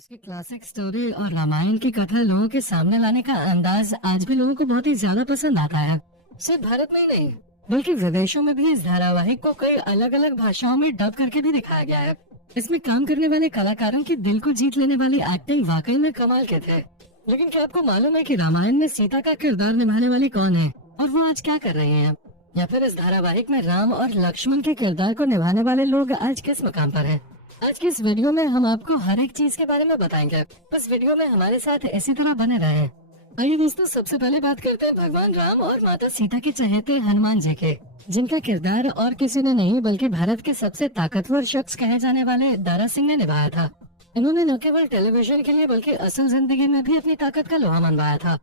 इसकी classic story और रामायण की कथा लोगों के सामने लाने का अंदाज आज भी लोगों को बहुत ही ज्यादा पसंद आता है। सिर्फ भारत में ही नहीं बल्कि विदेशों में भी इस धारावाहिक को कई अलग अलग भाषाओं में डब करके भी दिखाया गया है। इसमें काम करने वाले कलाकारों की दिल को जीत लेने वाली एक्टिंग वाकई में कमाल के थे। लेकिन क्या आपको मालूम है कि रामायण में सीता का किरदार निभाने वाली कौन है और वो आज क्या कर रहे हैं? या फिर इस धारावाहिक में राम और लक्ष्मण के किरदार को निभाने वाले लोग आज किस मकाम पर हैं? आज की इस वीडियो में हम आपको हर एक चीज के बारे में बताएंगे। बस वीडियो में हमारे साथ इसी तरह बने रहें। आइए दोस्तों, सबसे पहले बात करते हैं भगवान राम और माता सीता के चहेते हनुमान जी के, जिनका किरदार और किसी ने नहीं बल्कि भारत के सबसे ताकतवर शख्स कहे जाने वाले दारा सिंह ने निभाया था। इन्होंने न केवल टेलीविजन के लिए बल्कि असल जिंदगी में भी अपनी ताकत का लोहा मनवाया था।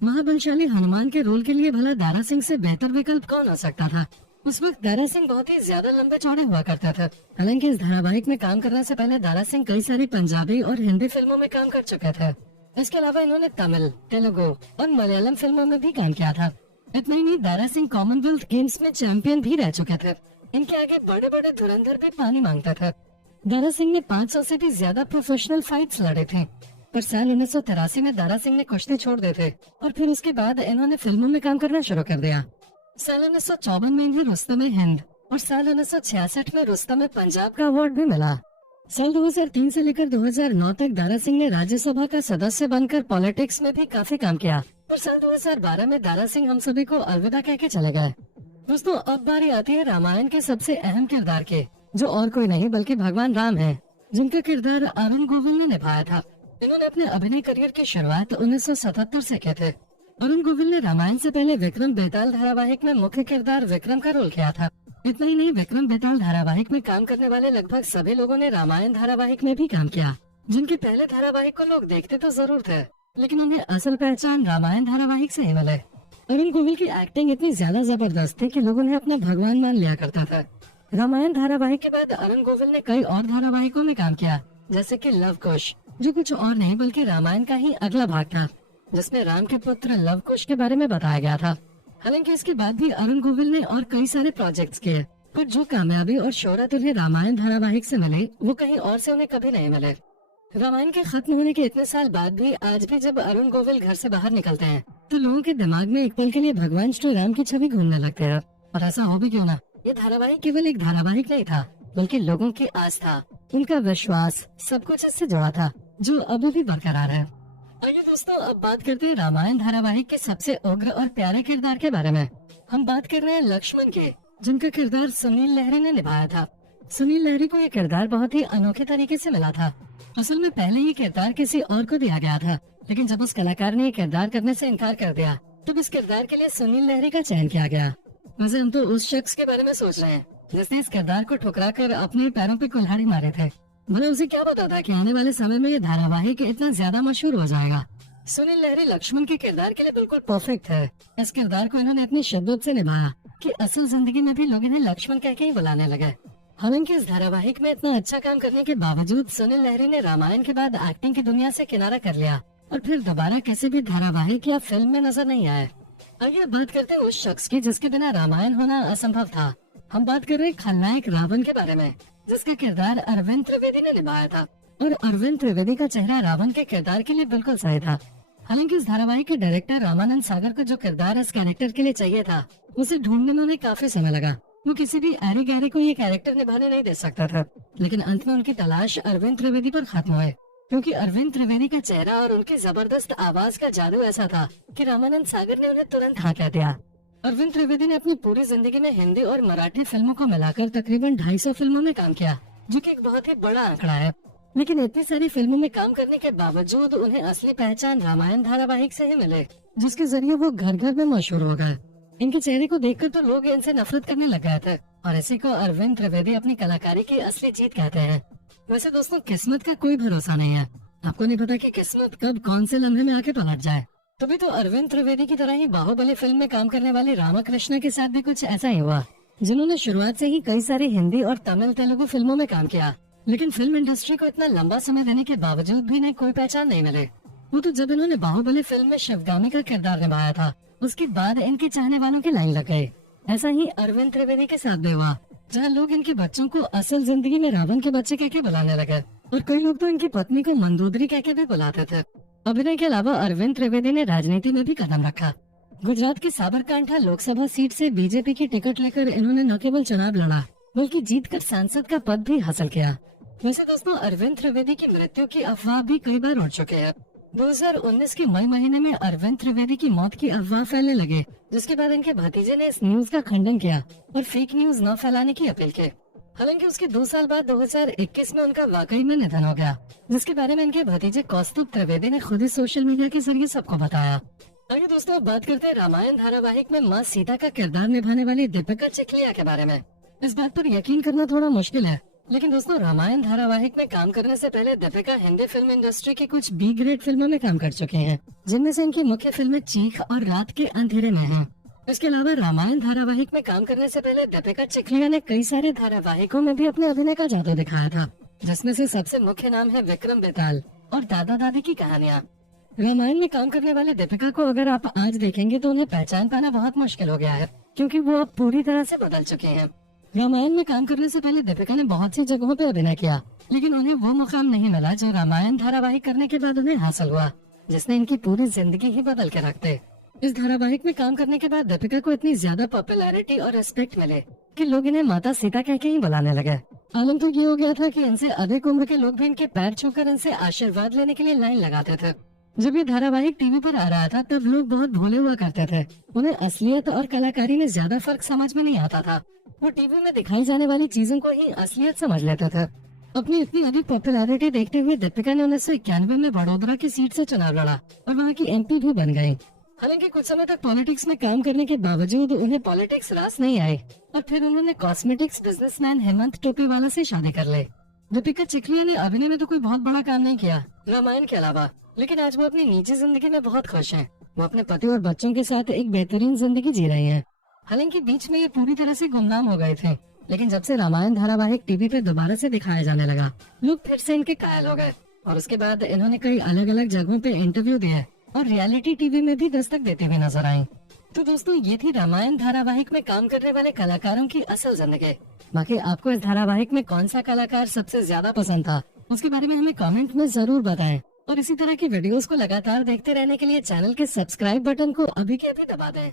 महाबलशाली हनुमान के रोल के लिए भला दारा सिंह से बेहतर विकल्प कौन हो सकता था? उस वक्त दारा सिंह बहुत ही ज्यादा लंबे चौड़े हुआ करता था। हालांकि इस धारावाहिक में काम करने से पहले दारा सिंह कई सारी पंजाबी और हिंदी फिल्मों में काम कर चुके थे। इसके अलावा इन्होंने तमिल, तेलुगु और मलयालम फिल्मों में भी काम किया था। इतना ही नहीं, दारा सिंह कॉमनवेल्थ गेम्स में चैंपियन भी रह चुके थे। इनके आगे बड़े बड़े धुरंधर भी पानी मांगते थे। दारा सिंह ने 500 से भी ज्यादा प्रोफेशनल फाइट्स लड़े थे। पर साल 1983 में दारा सिंह ने कुश्ती छोड़ दी थी और फिर उसके बाद इन्होंने फिल्मों में काम करना शुरू कर दिया। साल 1954 में इन्हें रुस्तम हिंद और साल 1966 में रुस्तम पंजाब का अवार्ड भी मिला। साल 2003 से लेकर 2009 तक दारा सिंह ने राज्यसभा का सदस्य बनकर पॉलिटिक्स में भी काफी काम किया। और साल 2012 में दारा सिंह हम सभी को अलविदा कह के चले गए। दोस्तों, अब बारी आती है रामायण के सबसे अहम किरदार के, जो और कोई नहीं बल्कि भगवान राम है, जिनका किरदार अरुण गोविल ने निभाया था। इन्होंने अपने अभिनय करियर की शुरुआत 1977 से की थी। अरुण गोविल ने रामायण से पहले विक्रम बेताल धारावाहिक में मुख्य किरदार विक्रम का रोल किया था। इतना ही नहीं, विक्रम बेताल धारावाहिक में काम करने वाले लगभग सभी लोगों ने रामायण धारावाहिक में भी काम किया। जिनके पहले धारावाहिक को लोग देखते तो जरूर थे, लेकिन उन्हें असल पहचान रामायण धारावाहिक से ही मिले। अरुण गोविल की एक्टिंग इतनी ज्यादा जबरदस्त थी कि लोग उन्हें अपना भगवान मान लिया करता था। रामायण धारावाहिक के बाद अरुण गोविल ने कई और धारावाहिकों में काम किया, जैसे कि लव कुश, जो कुछ और नहीं बल्कि रामायण का ही अगला भाग था, जिसमें राम के पुत्र लव कुश के बारे में बताया गया था। हालांकि इसके बाद भी अरुण गोविल ने और कई सारे प्रोजेक्ट्स किए, पर जो कामयाबी और शोहरत उन्हें रामायण धारावाहिक से मिले वो कहीं और से उन्हें कभी नहीं मिले। रामायण के खत्म होने के इतने साल बाद भी आज भी जब अरुण गोविल घर से बाहर निकलते हैं तो लोगों के दिमाग में एक पल के लिए भगवान श्री राम की छवि घूमने लगते है। और ऐसा हो भी क्यों ना, ये धारावाहिक केवल एक धारावाहिक नहीं था बल्कि लोगों की आस्था, उनका विश्वास, सब कुछ इससे जुड़ा था, जो अभी भी बरकरार है। आइए दोस्तों, अब बात करते हैं रामायण धारावाहिक के सबसे उग्र और प्यारे किरदार के बारे में। हम बात कर रहे हैं लक्ष्मण के, जिनका किरदार सुनील लहरी ने निभाया था। सुनील लहरी को ये किरदार बहुत ही अनोखे तरीके से मिला था। असल में पहले ये किरदार किसी और को दिया गया था, लेकिन जब उस कलाकार ने ये किरदार करने से इनकार कर दिया तब इस किरदार के लिए सुनील लहरी का चयन किया गया। वैसे हम तो उस शख्स के बारे में सोच रहे हैं जिसने इस किरदार को ठुकरा कर अपने पैरों पे कुल्हाड़ी मारे थे। भले उसे क्या पता था कि आने वाले समय में ये धारावाहिक इतना ज्यादा मशहूर हो जाएगा। सुनील लहरी लक्ष्मण के किरदार के लिए बिल्कुल परफेक्ट है। इस किरदार को इन्होंने इतनी शिद्दत से निभाया कि असल जिंदगी में भी लोग इन्हें लक्ष्मण कह के ही बुलाने लगे। हालांकि इस धारावाहिक में इतना अच्छा काम करने के बावजूद सुनील लहरी ने रामायण के बाद एक्टिंग की दुनिया से किनारा कर लिया और फिर दोबारा किसी भी धारावाहिक या फिल्म में नजर नहीं आए। आइए बात करते हैं उस शख्स की जिसके बिना रामायण होना असंभव था। हम बात कर रहे हैं खलनायक रावण के बारे में, जिसका किरदार अरविंद त्रिवेदी ने निभाया था। और अरविंद त्रिवेदी का चेहरा रावण के किरदार के लिए बिल्कुल सही था। हालांकि इस धारावाहिक के डायरेक्टर रामानंद सागर को जो किरदार इस कैरेक्टर के लिए चाहिए था उसे ढूंढने में उन्हें काफी समय लगा। वो किसी भी ऐरे गहरे को ये कैरेक्टर निभाने नहीं दे सकता था, लेकिन अंत में उनकी तलाश अरविंद त्रिवेदी पर खत्म हुई, क्योंकि अरविंद त्रिवेदी का चेहरा और उनकी जबरदस्त आवाज का जादू ऐसा था कि रामानंद सागर ने उन्हें तुरंत हाँ कह दिया। अरविंद त्रिवेदी ने अपनी पूरी जिंदगी में हिंदी और मराठी फिल्मों को मिलाकर तकरीबन 250 फिल्मों में काम किया, जो कि एक बहुत ही बड़ा आंकड़ा है। लेकिन इतनी सारी फिल्मों में काम करने के बावजूद उन्हें असली पहचान रामायण धारावाहिक से ही मिले, जिसके जरिए वो घर घर में मशहूर हो गए। इनके चेहरे को देखकर तो लोग इनसे नफरत करने लग गए थे, और इसी को अरविंद त्रिवेदी अपनी कलाकारी की असली जीत कहते हैं। वैसे दोस्तों, किस्मत का कोई भरोसा नहीं है। आपको नहीं पता कि किस्मत कब कौन से लम्हे में आके पलट जाए। तभी तो अरविंद त्रिवेदी की तरह ही बाहुबली फिल्म में काम करने वाले रामाकृष्ण के साथ भी कुछ ऐसा ही हुआ, जिन्होंने शुरुआत से ही कई सारी हिंदी और तमिल तेलुगु फिल्मों में काम किया, लेकिन फिल्म इंडस्ट्री को इतना लंबा समय देने के बावजूद भी इन्हें कोई पहचान नहीं मिले। वो तो जब इन्होंने बाहुबली फिल्म में शिवगामी का किरदार निभाया था, उसके बाद इनके चाहने वालों की लाइन लग गई। ऐसा ही अरविंद त्रिवेदी के साथ भी हुआ, जहाँ लोग इनके बच्चों को असल जिंदगी में रावण के बच्चे कह के बुलाने लगे। और कई लोग तो इनकी पत्नी को मंदोदरी कह के भी बुलाते थे। अभिनय के अलावा अरविंद त्रिवेदी ने राजनीति में भी कदम रखा। गुजरात की साबरकांठा लोकसभा सीट से बीजेपी की टिकट लेकर इन्होंने न केवल चुनाव लड़ा बल्कि जीतकर सांसद का पद भी हासिल किया। वैसे दोस्तों, अरविंद त्रिवेदी की मृत्यु की अफवाह भी कई बार उड़ चुके हैं। 2019 के मई महीने में अरविंद त्रिवेदी की मौत की अफवाह फैलने लगे, जिसके बाद इनके भतीजे ने इस न्यूज का खंडन किया और फेक न्यूज न फैलाने की अपील की। हालांकि उसके 2 साल बाद 2021 में उनका वाकई में निधन हो गया, जिसके बारे में इनके भतीजे कौस्तुभ त्रिवेदी ने खुद ही सोशल मीडिया के जरिए सबको बताया। आगे दोस्तों, बात करते हैं रामायण धारावाहिक में माँ सीता का किरदार निभाने वाली दीपिका चिखलिया के बारे में। इस बात पर यकीन करना थोड़ा मुश्किल है, लेकिन दोस्तों, रामायण धारावाहिक में काम करने से पहले दीपिका हिंदी फिल्म इंडस्ट्री की कुछ बी ग्रेड फिल्मों में काम कर चुके हैं, जिनमें से इनकी मुख्य फिल्में चीख और रात के अंधेरे में हैं। इसके अलावा रामायण धारावाहिक में काम करने से पहले दीपिका चिखलिया ने कई सारे धारावाहिकों में भी अपने अभिनय का जादू दिखाया था, जिसमें से सबसे मुख्य नाम है विक्रम बेताल और दादा दादी की कहानियाँ। रामायण में काम करने वाले दीपिका को अगर आप आज देखेंगे तो उन्हें पहचान पाना बहुत मुश्किल हो गया है, क्योंकि वो अब पूरी तरह से बदल चुके हैं। रामायण में काम करने से पहले दीपिका ने बहुत सी जगहों पे अभिनय किया, लेकिन उन्हें वो मुकाम नहीं मिला जो रामायण धारावाहिक करने के बाद उन्हें हासिल हुआ, जिसने इनकी पूरी जिंदगी ही बदल के रख दे। इस धारावाहिक में काम करने के बाद दीपिका को इतनी ज्यादा पॉपुलैरिटी और रिस्पेक्ट मिले कि लोग इन्हें माता सीता कह के ही बुलाने लगे। आलम तो ये हो गया था कि इनसे अधिक उम्र के लोग भी इनके पैर छूकर इनसे आशीर्वाद लेने के लिए लाइन लगाते थे। जब ये धारावाहिक टीवी पर आ रहा था तब लोग बहुत भोले हुआ करते थे, उन्हें असलियत और कलाकारी में ज्यादा फर्क समझ में नहीं आता था। वो टीवी में दिखाई जाने वाली चीजों को ही असलियत समझ लेते थे। अपनी इतनी अधिक पॉपुलैरिटी देखते हुए दीपिका ने 1991 में वडोदरा की सीट से चुनाव लड़ा और वहाँ की एमपी भी बन गयी। हालांकि कुछ समय तक पॉलिटिक्स में काम करने के बावजूद उन्हें पॉलिटिक्स रास नहीं आई और फिर उन्होंने कॉस्मेटिक्स बिजनेसमैन हेमंत टोपीवाला से शादी कर ली। दीपिका चिखलिया ने अभिनय में तो कोई बहुत बड़ा काम नहीं किया रामायण के अलावा, लेकिन आज वो अपनी निजी जिंदगी में बहुत खुश हैं। वो अपने पति और बच्चों के साथ एक बेहतरीन जिंदगी जी रही हैं। हालांकि बीच में ये पूरी तरह से गुमनाम हो गए थे, लेकिन जब से रामायण धारावाहिक टीवी पे दोबारा से दिखाया जाने लगा, लोग फिर से इनके कायल हो गए और उसके बाद इन्होंने कई अलग अलग जगहों पे इंटरव्यू दिए और रियलिटी टीवी में भी दस्तक देते हुए नजर आई। तो दोस्तों, ये थी रामायण धारावाहिक में काम करने वाले कलाकारों की असल जिंदगी। बाकी आपको इस धारावाहिक में कौन सा कलाकार सबसे ज्यादा पसंद था, उसके बारे में हमें कमेंट में जरूर बताएं और इसी तरह की वीडियोस को लगातार देखते रहने के लिए चैनल के सब्सक्राइब बटन को अभी के अभी दबा दें।